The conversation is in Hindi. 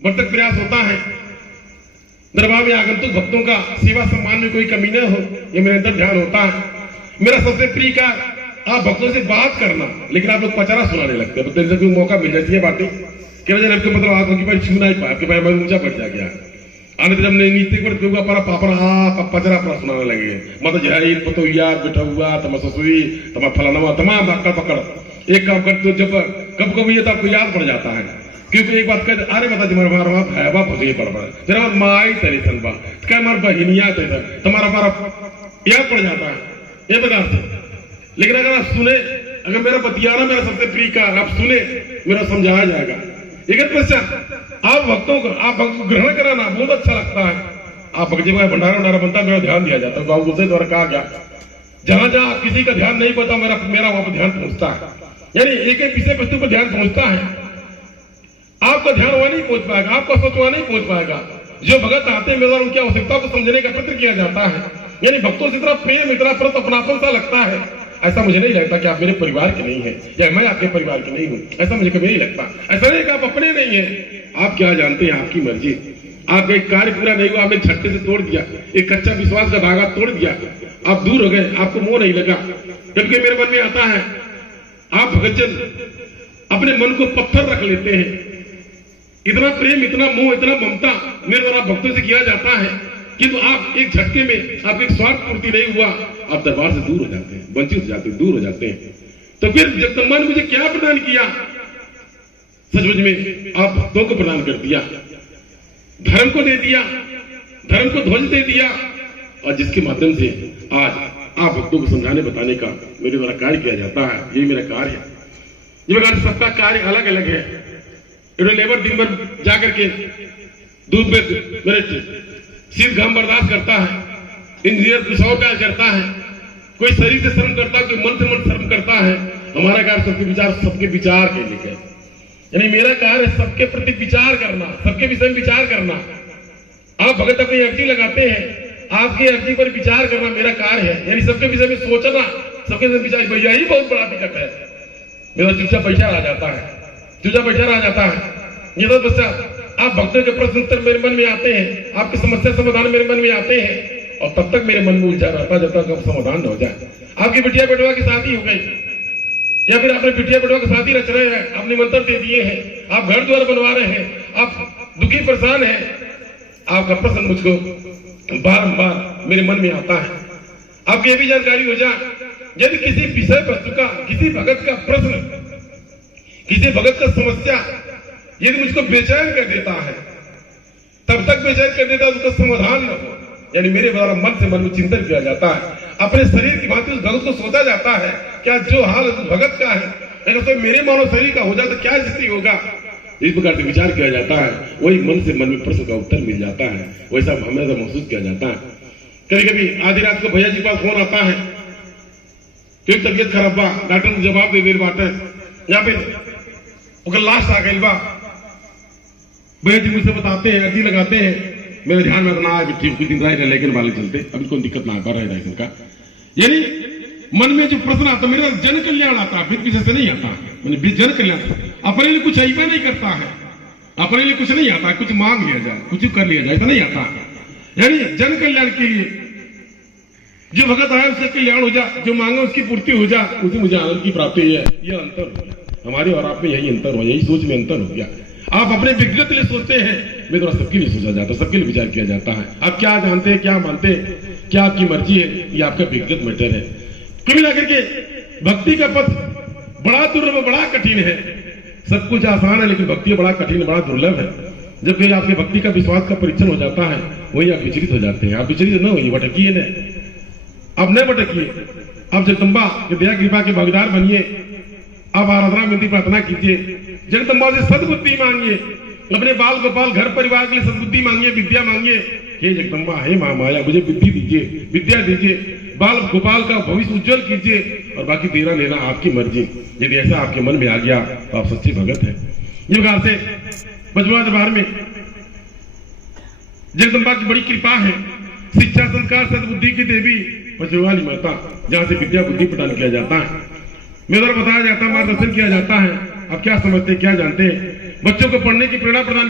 भरसक प्रयास होता है दरबार में आगंतुक भक्तों का सेवा सम्मान में कोई कमी न हो, ये मेरे अंदर ध्यान होता है। मेरा सबसे प्रिय का आप भक्तों से बात करना, लेकिन आप लोग पचारा सुनाने लगते हैं। तेरे से कोई मौका मिल जाती है बातें कि वजह आपके मतलब आंखों की भाई छू नहीं पाया, आपके भाई ऊंचा पड़ जा गया आने जब नीति पर क्यों पर पापरा पचरा पर सुनाने लगे मतलब जय पतोया बेटा हुआ तमा ससुई तमा फलाना तमाम बात पकड़ एक काम करते जब कब कब ये तो आपको याद पड़ जाता है, क्योंकि एक बात कहते अरे बता तुम्हारा बाप है बाप हो पड़ पड़ा जरा माई तरी सन बा क्या मार बहनिया तुम्हारा बारा याद पड़ जाता है ये प्रकार से। लेकिन अगर आप सुने, अगर मेरा बतियाना मेरा सबसे प्रिय का आप सुने, मेरा समझाया जाएगा। एक पश्चात आप भक्तों को आप भक्त ग्रहण कराना बहुत अच्छा लगता है। आप भक्त जी का भंडारा बनता है, मेरा ध्यान दिया जाता है। बाबू से द्वारा कहा गया जहां जहां किसी का ध्यान नहीं पता मेरा वहां पर ध्यान पहुंचता है, यानी एक एक विषय वस्तु पर ध्यान पहुंचता है। आपका ध्यान वहां नहीं पहुंच पाएगा, आपका सोच वहां नहीं पहुंच पाएगा। जो भगत आते हैं मेरा उनकी आवश्यकता को समझने का प्रयत्न किया जाता है, यानी भक्तों से इतना प्रेम इतना प्रत अपनापन सा लगता है। ऐसा मुझे नहीं लगता कि आप मेरे परिवार के नहीं हैं या मैं आपके परिवार के नहीं हूं, ऐसा मुझे कभी नहीं लगता। ऐसा नहीं कि आप अपने नहीं हैं, आप क्या जानते हैं आपकी मर्जी। आपका एक कार्य पूरा नहीं हुआ, आपने झटके से तोड़ दिया, एक कच्चा विश्वास का धागा तोड़ दिया, आप दूर हो गए, आपको मोह नहीं लगा। क्योंकि मेरे मन में आता है आप भगतजन अपने मन को पत्थर रख लेते हैं। इतना प्रेम इतना मोह इतना ममता मेरे द्वारा भक्तों से किया जाता है, किंतु आप एक झटके में आप एक स्वार्थ पूर्ति नहीं हुआ, आप दरबार से दूर हो जाते हैं, वंचित हो जाते हैं, दूर हो जाते हैं। तो फिर जगदम्बा ने मुझे क्या प्रदान किया? सचमुच में आप भक्तों को प्रदान कर दिया, धर्म को दे दिया, धर्म को ध्वज दे दिया, और जिसके माध्यम से आज आप भक्तों को समझाने बताने का मेरे द्वारा कार्य किया जाता है। यही मेरा कार्य है। ये प्रकार सबका कार्य अलग अलग है। लेबर दिन भर जाकर के दूध में मेरे शीत घाम बर्दाश्त करता है, इंजीनियर कुछ और कार्य करता है, कोई शरीर से श्रम करता है, कोई मन से मन श्रम करता है। हमारा कार्य सबके विचार के लिए है, यानी मेरा कार्य सबके प्रति विचार करना, सबके विषय में विचार करना। आप भगत अपनी अर्जी लगाते हैं, आपकी अर्जी पर विचार करना मेरा कार्य है, यानी सबके विषय में सोचना, सबके विषय में विचार। भैया ही बहुत बड़ा दिक्कत है, मेरा चुपचाप पैसा आ जाता है, चुपचाप पैसा आ जाता है। ये तो बच्चा आप भक्तों के प्रश्न उत्तर मेरे मन में आते हैं, आपकी समस्या समाधान मेरे मन में आते हैं, और तब तक मेरे मन में उलझा रहता है जब तक समाधान न हो जाए। आपकी बिटिया बेटवा की शादी हो गई, या फिर आपने बिटिया बेटवा की शादी रच रहे हैं, आप निमंत्रण दे दिए हैं, आप घर द्वार बनवा रहे हैं, आप दुखी परेशान हैं, आपका प्रश्न मुझको बारंबार मेरे मन में आता है। आपकी ये भी जानकारी हो जाए, यदि किसी विषय वस्तु का, किसी भगत का प्रश्न, किसी भगत का समस्या यदि मुझको बेचैन कर देता है, तब तक बेचैन कर देता है उसका समाधान न हो, यानी मेरे द्वारा मन से मन में चिंतन किया जाता है, अपने शरीर की भांति उस भगत को सोचा जाता है, क्या जो हाल उस भगत का है अगर तो मेरे मानव शरीर का हो जाए तो क्या स्थिति होगा। इस प्रकार से विचार किया जाता है, वही मन से मन में प्रश्न का उत्तर मिल जाता है, वैसा हमेशा महसूस किया जाता है। कभी कभी आधी रात को भैया जी के पास फोन आता है, फिर तबियत खराब बा, डॉक्टर को जवाब दे दे बाटे, या फिर लास्ट आ गई बा, भैया जी मुझसे बताते हैं, अर्जी लगाते हैं, मेरे ध्यान में इतना आया कि कुछ दिन रहे लेकिन वाले चलते, अभी कोई दिक्कत ना कर रहा है का। यानी मन में जो प्रश्न आता है मेरा जन कल्याण आता है, फिर पीछे से नहीं आता, जन कल्याण अपने लिए कुछ ऐसा नहीं करता है, अपने लिए कुछ नहीं आता, कुछ मांग लिया जाए, कुछ कर लिया जाए, ऐसा नहीं आता। यानी जन कल्याण के लिए जो भगत आए उसका कल्याण हो जाए, जो मांगे उसकी पूर्ति हो जाए, उसी मुझे आनंद की प्राप्ति है। यह अंतर हो गया हमारे और आप में, यही अंतर हो, यही सोच में अंतर हो गया। आप अपने व्यक्तिगत लिए सोचते हैं, मेरे द्वारा सबके लिए सोचा जाता है, सबके लिए विचार किया जाता है। आप क्या जानते हैं, क्या मानते हैं, क्या आपकी मर्जी है, ये आपका व्यक्तिगत मैटर है। कुल मिलाकर के भक्ति का पथ बड़ा दुर्लभ, बड़ा कठिन है। सब कुछ आसान है लेकिन भक्ति बड़ा कठिन, बड़ा दुर्लभ है। जब कहीं आपके भक्ति का विश्वास का परीक्षण हो जाता है, वही आप विचलित हो जाते हैं। आप विचलित न होइए, भटकिए न, आप न भटकिए, आप जगदम्बा के दया कृपा के भागीदार बनिए। आप आराधना विनती प्रार्थना कीजिए, जगदम्बा से सद्बुद्धि मांगिए, अपने बाल गोपाल घर परिवार के लिए सद्बुद्धि मांगिए, विद्या मांगिए। हे जगदम्बा, हे महामाया, मुझे बुद्धि दीजिए, विद्या दीजिए, बाल गोपाल का भविष्य उज्जवल कीजिए, और बाकी देना लेना आपकी मर्जी। यदि ऐसा आपके मन में आ गया तो आप सच्चे भगत हैं। इस प्रकार से बजवा दरबार में जगदम्बा की बड़ी कृपा है। शिक्षा संस्कार सद्बुद्धि की देवी बजवाली माता, जहां से विद्या बुद्धि प्रदान किया जाता है, मेरे द्वारा बताया जाता है, मार्गदर्शन किया जाता है। आप क्या समझते हैं, क्या जानते हैं? बच्चों को पढ़ने की प्रेरणा प्रदान